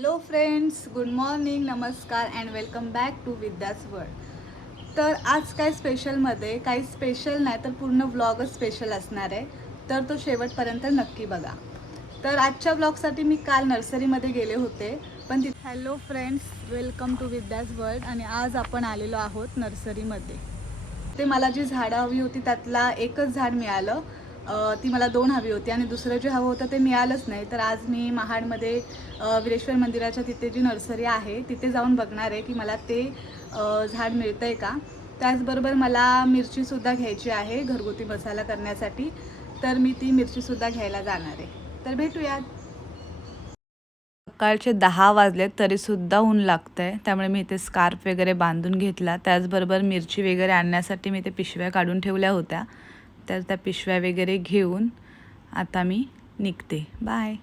Hello friends, good morning, नमस्कार and welcome back to Vidya's world. तर आज काय स्पेशलमध्ये काही स्पेशल नाही तर पूर्ण व्लॉगच स्पेशल असणार आहे, तर तो शेवटपर्यंत नक्की बघा. तर आजच्या व्लॉगसाठी मी काल नर्सरीमध्ये गेले होते पण hello friends, welcome to Vidya's world. आणि आज आपण आलेलो आहोत नर्सरीमध्ये. ते मला जी झाडं हवी होती त्यातला एकच झाड मिळालं. ती मला 2 हवी होती आणि दुसरं जे हवं होतं ते मिळालंच नाही. तर आज मी महाडमध्ये वीरेश्वर मंदिराच्या तिथे जी नर्सरी आहे तिथे जाऊन बघणार आहे की मला ते झाड मिळतं आहे का. त्याचबरोबर मला मिरचीसुद्धा घ्यायची आहे घरगुती मसाला करण्यासाठी, तर मी ती मिरचीसुद्धा घ्यायला जाणार आहे. तर भेटूयात. सकाळचे 10 वाजलेत तरीसुद्धा ऊन लागतं आहे, त्यामुळे मी इथे स्कार्फ वगैरे बांधून घेतला. त्याचबरोबर मिरची वगैरे आणण्यासाठी मी ते पिशव्या काढून ठेवल्या होत्या, तर त्या पिशव्या वगैरे घेऊन आता मी निघते. बाय.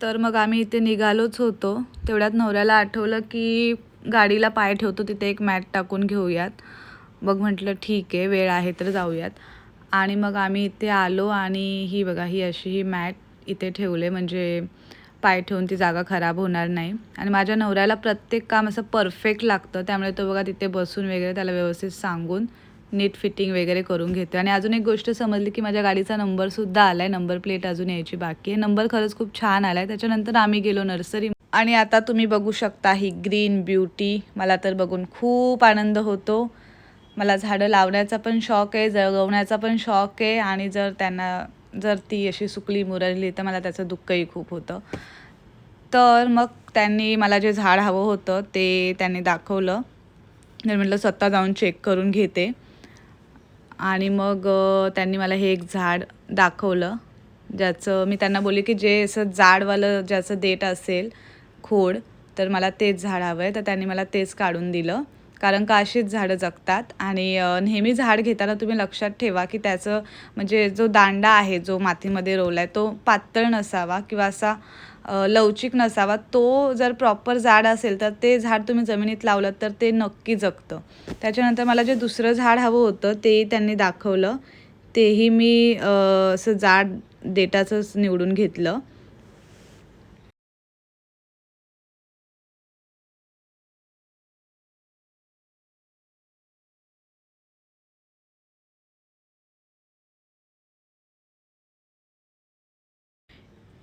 तर मग आम्ही इथे निघालोच होतो. तेवढ्यात नवऱ्याला आठवलं की गाडीला पाय ठेवतो तिथे एक मॅट टाकून घेऊयात. मग म्हटलं ठीक आहे, वेळ आहे तर जाऊयात. आणि मग आम्ही इथे आलो आणि ही बघा, ही अशी ही मॅट इथे ठेवले म्हणजे पाय ठेवून ती जागा खराब होणार नाही. आणि माझ्या नवऱ्याला प्रत्येक काम असं परफेक्ट लागतं, त्यामुळे तो बघा तिथे बसून वगैरे त्याला व्यवस्थित सांगून नीट फिटिंग वगैरे करून घेतो. आणि अजून एक गोष्ट समजली की माझ्या गाडीचा नंबरसुद्धा आला आहे, नंबर प्लेट अजून यायची बाकी आहे. नंबर खरंच खूप छान आला आहे. त्याच्यानंतर आम्ही गेलो नर्सरी आणि आता तुम्ही बघू शकता ही ग्रीन ब्युटी. मला तर बघून खूप आनंद होतो. मला झाडं लावण्याचा पण शौक आहे, जगवण्याचा पण शौक आहे. आणि जर ती अशी सुकली मुरडली तर मला त्याचं दुःखही खूप होतं. तर मग त्यांनी मला जे झाड हवं होतं ते त्यांनी दाखवलं. तर म्हटलं स्वतः जाऊन चेक करून घेते. आणि मग त्यांनी मला हे एक झाड दाखवलं, ज्याचं मी त्यांना बोलले की जे असं जाडवालं ज्याचं देठ असेल खोड, तर मला तेच झाड हवं आहे. तर त्यांनी मला तेच काढून दिलं, कारण का अशीच झाडं जगतात. आणि नेहमी झाड घेताना तुम्ही लक्षात ठेवा की त्याचं म्हणजे जो दांडा आहे जो मातीमध्ये रोवला आहे तो पातळ नसावा किंवा असा लवचिक नसावा. तो जर प्रॉपर झाड असेल तर ते झाड तुम्ही जमिनीत लावलं तर ते नक्की जगतं. त्याच्यानंतर मला जे दुसरं झाड हवं होतं ते त्यांनी दाखवलं. तेही मी असं जाड देठाचंच निवडून घेतलं.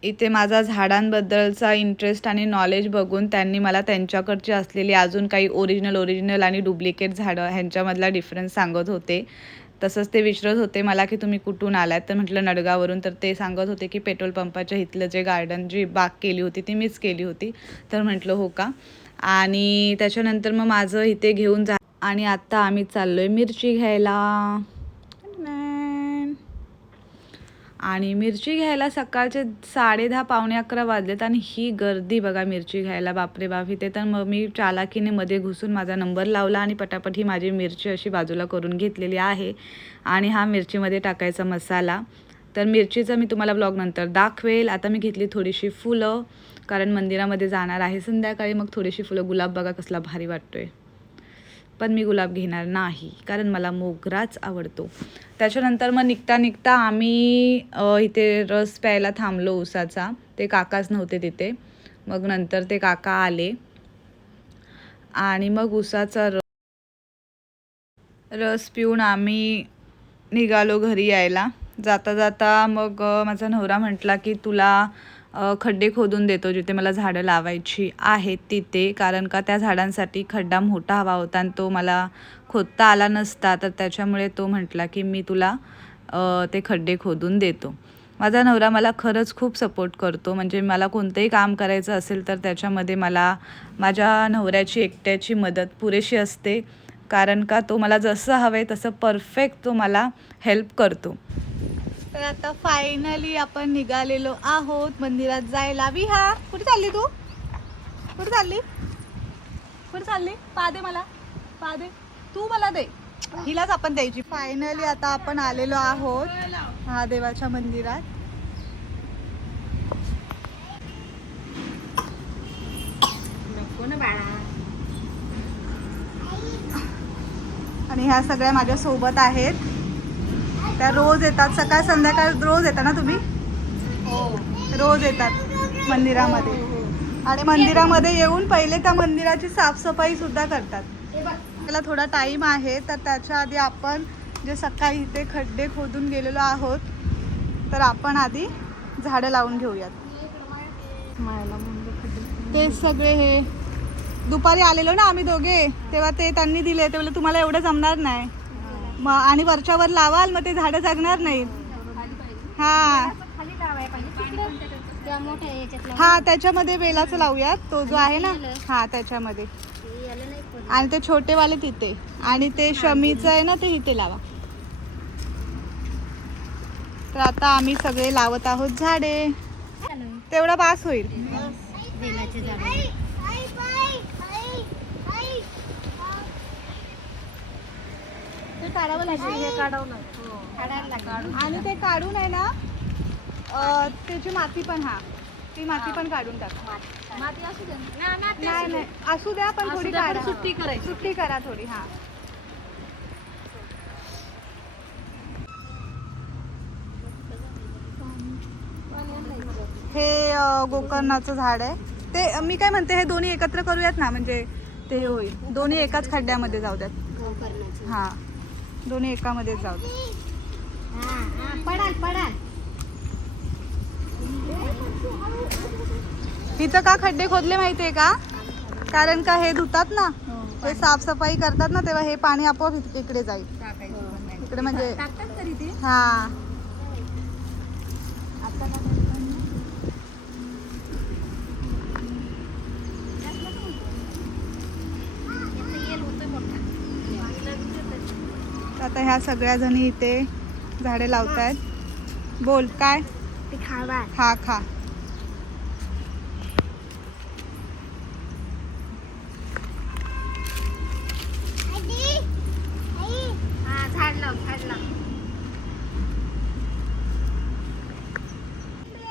इथे माझा झाडांबद्दलचा इंटरेस्ट आणि नॉलेज बघून त्यांनी मला त्यांच्याकडची असलेली अजून काही ओरिजिनल आणि डुप्लिकेट झाडं ह्यांच्यामधला डिफरन्स सांगत होते. तसंच ते विचारत होते मला की तुम्ही कुठून आलात, तर म्हटलं नडगाववरून. तर ते सांगत होते की पेट्रोल पंपाच्या इथलं जे गार्डन जी बाग केली होती ती मीच केली होती. तर म्हटलं हो का. आणि त्याच्यानंतर मग माझं इथे घेऊन आणि आत्ता आम्ही चाललो आहे मिरची घ्यायला. आणि मिरची घ्यायला सकाळचे 10:30 पावणे 11 वाजलेत आणि ही गर्दी बघा मिरची घ्यायला, बापरे बाप. इथे तर मग मी चालाकीने मध्ये घुसून माझा नंबर लावला आणि पटापट ही माझी मिरची अशी बाजूला करून घेतलेली आहे. आणि हा मिरचीमध्ये टाकायचा मसाला. तर मिरचीचा मी तुम्हाला ब्लॉग नंतर दाखवेल. आता मी घेतली थोडीशी फुलं, कारण मंदिरामध्ये जाणार आहे संध्याकाळी. मग थोडीशी फुलं, गुलाब बघा कसला भारी वाटतोय, पण मी गुलाब घेणार नाही कारण मला मोगराच आवडतो. त्याच्यानंतर मग निघता आम्ही इथे रस प्यायला थांबलो उसाचा. ते काकाच नव्हते तिथे, मग नंतर ते काका आले आणि मग उसाचा रस पिऊन आम्ही निघालो घरी यायला. जाता जाता मग माझा नवरा म्हटला की तुला खड्डे खोदून देतो जिथे मला झाडं लावायची आहेत तिथे, कारण का त्या झाडांसाठी खड्डा मोठा हवा होता आणि तो मला खोदता आला नसता. तर त्याच्यामुळे तो म्हटला की मी तुला ते खड्डे खोदून देतो. माझा नवरा मला खरंच खूप सपोर्ट करतो. म्हणजे मला कोणतंही काम करायचं असेल तर त्याच्यामध्ये मला माझ्या नवऱ्याची एकट्याची मदत पुरेशी असते, कारण का तो मला जसं हवं आहे तसं परफेक्ट तो मला हेल्प करतो. तर आता फायनली आपण निघालेलो आहोत मंदिरात जायला. विहार, कुठे चालली तू? कुठे चालली? कुठे चालली? पा दे मला, पा दे, तू मला दे, हिलाच आपण द्यायची. फायनली आता आपण आलेलो आहोत महादेवाच्या मंदिरात. आणि ह्या सगळ्या माझ्या सोबत आहेत. त्या रोज येतात, सकाळ संध्याकाळ रोज येतात ना तुम्ही? हो, रोज येतात मंदिरामध्ये. आणि मंदिरामध्ये येऊन पहिले त्या मंदिराची साफसफाई सुद्धा करतात. त्याला थोडा टाइम आहे, तर त्याच्या आधी आपण जे सकाळी इथे खड्डे खोदून गेलेलो आहोत, तर आपण आधी झाडं लावून घेऊयात. ते सगळे हे दुपारी आलेलो ना आम्ही दोघे, तेव्हा ते त्यांनी दिले, ते बोलले तुम्हाला एवढं जमणार नाही मग, आणि वरच्यावर लावाल मग ते झाडं जगणार नाहीत. हा हा, त्याच्यामध्ये वेलाचं लावूयात, तो जो आहे ना, हा त्याच्यामध्ये. आणि ते छोटेवाले तिथे, आणि ते शमीचं आहे ना, ते इथे लावा. तर आता आम्ही सगळे लावत आहोत झाडे, तेवढा बास होईल. आणि ते काढून आहे ना, त्याची माती पण, हा ती माती पण काढून टाका. नाही नाही असू द्या, पण थोडी काढा, सुट्टी करा थोडी. हा हे गोकर्णाचं झाड आहे. ते मी काय म्हणते, हे दोन्ही एकत्र करूयात ना, म्हणजे ते होईल, दोन्ही एकाच खड्ड्यामध्ये जाऊ द्यात. हा, दोन्ही एकामध्येच जाऊ द्या. इथं का खड्डे खोदले माहितीये का? कारण का हे धुतात ना, हे साफसफाई करतात ना, तेव्हा हे पाणी आपोआप इकडे जाईल, इकडे म्हणजे. हा आता ह्या सगळ्या जणी इथे झाडे लावतायत. बोल काय? हा खा.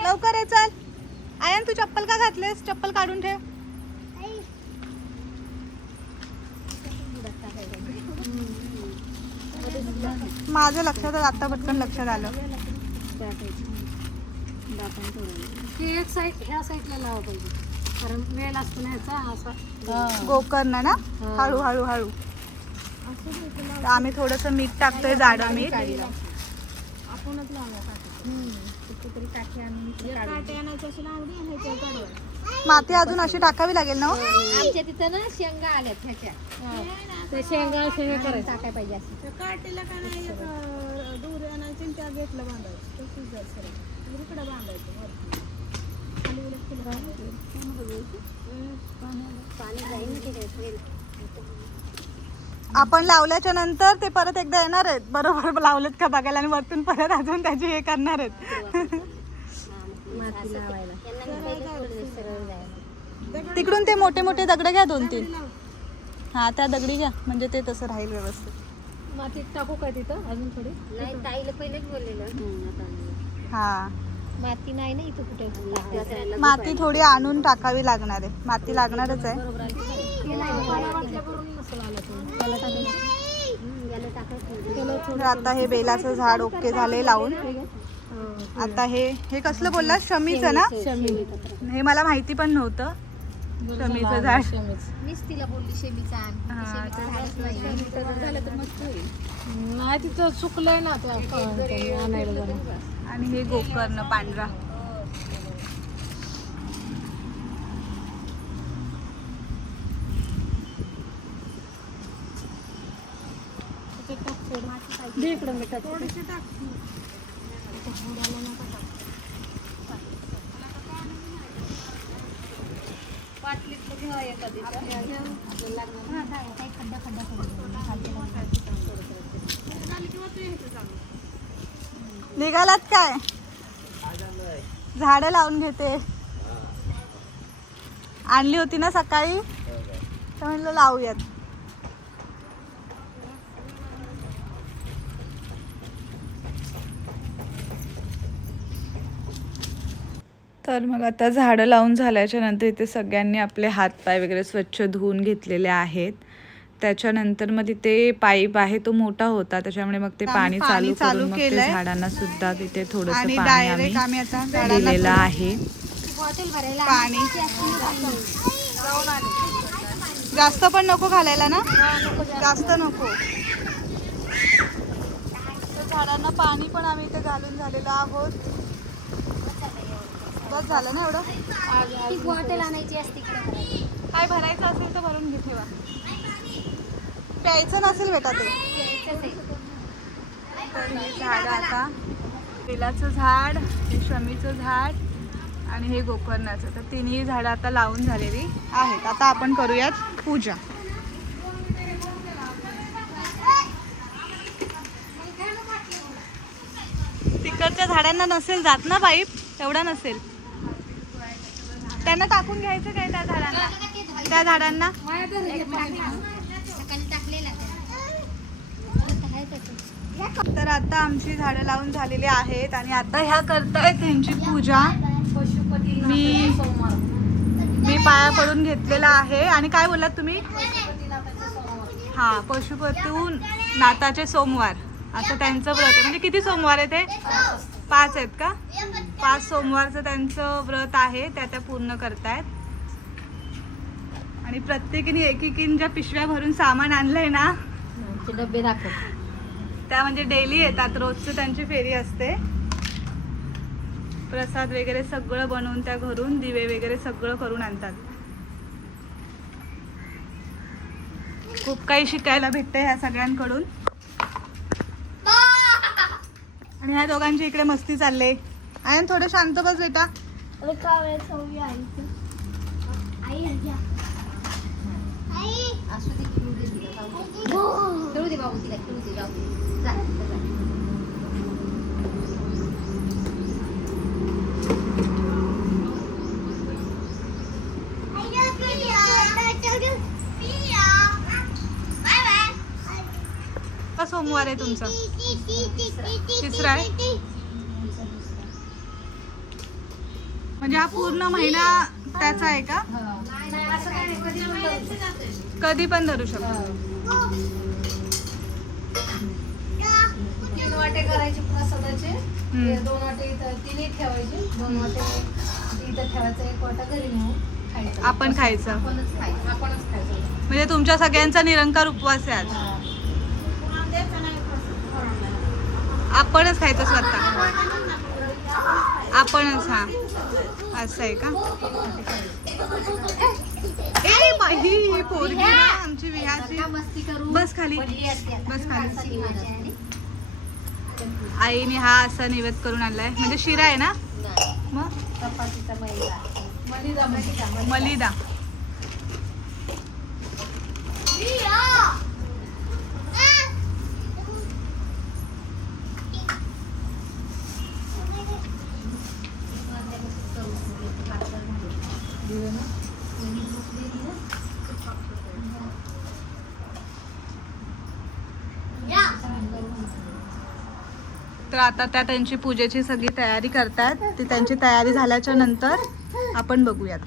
लवकर ये, चल. आयन तू चप्पल का घातलेस? चप्पल काढून ठेव. माझं लक्षात आता पटकन लक्षात आलं. एक साईड ह्या साईडला लावा पाहिजे, कारण वेळ असतो ना ह्याचा असा. गोकर्ण ना, हळू हळू हळू. आम्ही थोडस मीठ टाकतोय, जाडं मीठ. आपणच लावूया माती अजून अशी टाकावी लागेल ना? आमच्या तिथं ना शेंगा आल्यात ह्याच्या, ते शेंगा असे हे करायचं. टाकाय पाहिजे असं. काटेला का नाही दूर आणायचं, त्या गेटला बांधायचं, तसंच जायचं इकडे बांधायचं. पाणी जाईल. आपण लावल्याच्या नंतर ते परत एकदा येणार आहेत, बरोबर लावलेत का बघायला, आणि वरतून परत अजून त्याची हे करणार आहेत. तिकडून ते मोठे मोठे दगड घ्या, 2-3. हा, त्या दगडी घ्या, म्हणजे ते तसं राहील व्यवस्थित. मातीत टाकू काय तिथं अजून थोडी? नाही, ताईला पहिलेच बोललेलं. हा, माती नाही ना इथं कुठे. माती थोडी आणून टाकावी लागणार आहे, माती लागणारच आहे. तर आता हे बेलाचं झाड ओके झाले लावून. आता हे कसलं बोलला? शमीचं ना? हे मला माहिती पण नव्हतं, शमीचं झाड. मीच तिला बोलली शेमीचा नाही, तिथं चुकलंय ना त्या आणायला जाणं. आणि हे गोकर्ण पांढरा. इकडं मिठाचं निघालात काय? झाडं लावून घेते. आणली होती ना सकाळी, तर म्हणलं लावूयात. तर मग आता झाडं लावून झाल्याच्या नंतर इथे सगळ्यांनी आपले हातपाय वगैरे स्वच्छ धुवून घेतलेले आहेत. त्याच्यानंतर मग तिथे पाईप आहे, तो मोठा होता, त्याच्यामुळे मग ते पाणी चालू करून मग ते झाडांना सुद्धा तिथे थोडंसं पाणी आम्ही दिलेलं आहे. बॉटल भरायला पाणी. आणायची असते ना पाणी. जास्त पण नको घालायला ना, जास्त नको. तर झाडांना पाणी पण आम्ही इथे घालून झालेलो आहोत. बस झालं ना एवढं. ती बॉटल आणायची असते इकडे भरायला. काय भरायचं असेल तर भरून घे ठेवा. प्यायचं नसेल बेटा ते. प्यायचंच आहे. तर हे झाड आता बेलाचं झाड, हे शमीचं झाड आणि हे गोकर्णाचं, तर तिन्ही झाडं आता लावून झालेली आहेत. आता आपण करूयात पूजा. तिकडच्या झाडांना नसेल जात ना पाईप, एवढा नसेल. त्यांना टाकून घ्यायचं काय त्या झाडांना, त्या झाडांना. सकाळी टाकलेला तर आता आमची झाडं लावून झालेली आहेत आणि आता ह्या करतायत त्यांची पूजा. मी पाया पडून घेतलेला आहे. आणि काय बोललात तुम्ही? हा, पशुपती नाथाचे सोमवार असं त्यांचं व्रत आहे. म्हणजे किती सोमवार आहे ते? 5 आहेत का? 5 सोमवारचं त्यांचं व्रत आहे, त्या पूर्ण करतायत. आणि प्रत्येकीने एकेकीन ज्या पिशव्या भरून सामान आणलंय ना, डबे दाखव. त्या म्हणजे डेली येतात, रोजचं त्यांची फेरी असते. प्रसाद वगैरे सगळं बनवून त्या घरून, दिवे वगैरे सगळं करून आणतात. खूप काही शिकायला भेटतं ह्या सगळ्यांकडून. आणि ह्या दोघांची इकडे मस्ती चालले. आयन थोडं शांत बस बेटा. असू दे, खेळू दे तिला, जाऊ दे. खेळू दे बाबू तिला, खेळू दे, जाऊ दे. जा, जा. का सोमवार आहे तुमचा? तिसरा आहे. म्हणजे हा पूर्ण महिना त्याचा आहे का? कधी पण धरू शकतो. 3 वाटे करायचे प्रसादाचे. हम्म. 2 वाटे इथं, तिन्ही ठेवायचे. 2 वाटे इथं ठेवायचं, 1 वाटा घरी नेऊन खायचं. आपण खायचं. आपणच खायचं. म्हणजे तुमच्या सगळ्यांचा निरंकार उपवास आहे आज. आपणच खायचं स्वतः. आपणच. हा, असं आहे का? ए बाई, ही पोरगी ना आमची विहाची. मस्ती करू. बस खाली, पडली असते आता. बस खाली. माझ्या आणि आईने हा असा नैवेद्य करून आणलाय. म्हणजे शिरा आहे ना, मग चपातीचा मैदा. मलिदा. तर आता त्या त्यांची पूजेची सगळी तयारी करतात. ती त्यांची तयारी झाल्याच्या नंतर आपण बघूयात.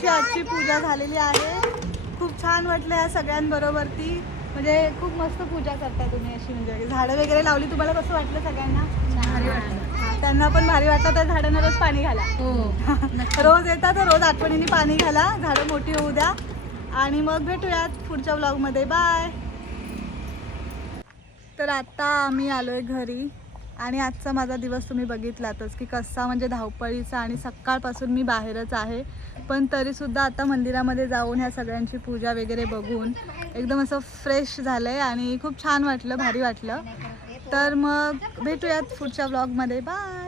दिवशी आजची पूजा झालेली आहे. खूप छान वाटलं या सगळ्यांबरोबर ती, म्हणजे खूप मस्त पूजा करता तुम्ही अशी, म्हणजे झाडं वगैरे लावली. तुम्हाला कसं वाटलं सगळ्यांना? भारी वाटलं. त्यांना पण भारी वाटलं. त्या झाडांना रोज पाणी घाला. रोज येतात तर रोज आठवणीने पाणी घाला, झाडं मोठी होऊ द्या. आणि मग भेटूयात पुढच्या व्लॉगमध्ये. बाय. तर आता आम्ही आलोय घरी आणि आजचा माझा दिवस तुम्ही बघितलातच की कसा म्हणजे धावपळीचा, आणि सकाळपासून मी बाहेरच आहे. पण तरीसुद्धा आता मंदिरामध्ये जाऊन ह्या सगळ्यांची पूजा वगैरे बघून एकदम असं फ्रेश झालं आहे आणि खूप छान वाटलं, भारी वाटलं. तर मग भेटूयात पुढच्या व्लॉगमध्ये. बाय.